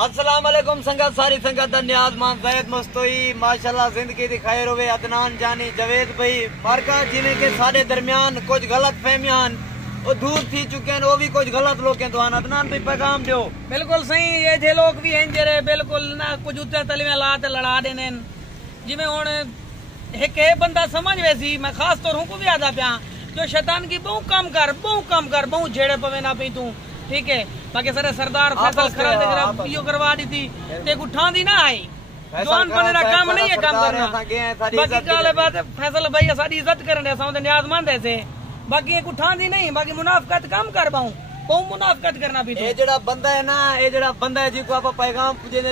अस्सलाम वालेकुम संगत, सारी संगत धन्यवाद मान जैद मुस्तोई माशाल्लाह जिंदगी दी खैर होवे। अदनान जानी जवेद भाई मार्का जिन्हें के सारे दरमियान कुछ गलत फहमियां वो दूर थी चुके हैं, वो भी कुछ गलत लोग हैं। तो अदनान भाई पैगाम दो। बिल्कुल सही, ये जे लोग भी हैं जेरे बिल्कुल ना कुछ उत्ते तलवे ला ते लड़ा देने जिवें हुण एक बंदा समझ वैसी। मैं खास तौर को भी आदा पिया जो शैतान की बहु कम कर बहु झेड़े पवे ना पी तू, ठीक है। बाकी सारे सरदार फैसल करवा दी थी ते उठा दी ना आई जवान बने का काम नहीं है काम करना। बाकी गल बात फैसल भाई सारी इज्जत करने न्याजमंद ऐसे बाकी एक उठा दी नहीं, बाकी मुनाफकत कम कर पाऊं बहु मुनाफकत करना भी। ये जड़ा बंदा है ना, ये जड़ा बंदा है जिसको आप पैगाम पूजे दे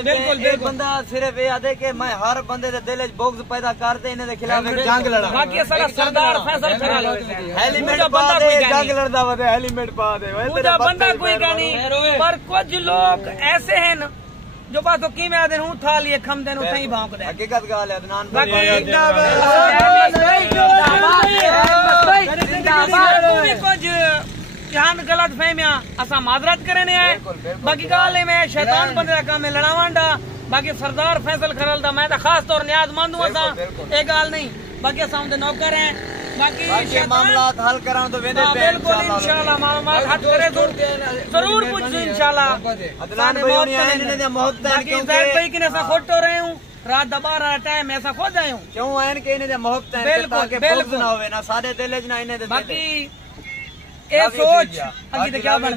एक बंदा सिर्फ ये आदे के मैं हर बंदे दे दिल च बोग्स पैदा करते इन्हें दे खिलाफ एक जंग लड़ा। बाकी सारा सरदार फैसल करा लो हेलमेट पा दे जंग लड़दा वदे हेलमेट पा दे मुझे बंदा कोई का नहीं। पर कुछ लोग ऐसे हैं जो बात तो की में आदे हूं था लिए खम देन उठई भांक दे। हकीकत गाल है अदनान भाई कुछ जहान गलत फहमियां असा माजरत करने है। बाकी गाल है मैं शैतान बंदे का काम है लड़ावांडा। बाकी सरदार फैसल खरल दा मैं तो खास तौर न्याजमंद हूं असा एक गाल नहीं। बाकी असा उनके नौकर हैं। बाकी मामलात हल करा तो वेंदे पे बिल्कुल इंशाल्लाह मालूमात हट करे जरूर कुछ इंशाल्लाह। अदनान भाई ने आने ने मोहब्बत है क्योंकि भाई कि ऐसा खोटो रहे हूं रात दबार टाइम ऐसा खो जाए हूं क्यों आन के इन्हें मोहब्बत है ताकि बुग़्ज़ ना होवे ना सारे दिल च ना इन्हें। बाकी ए सोच अगे क्या बन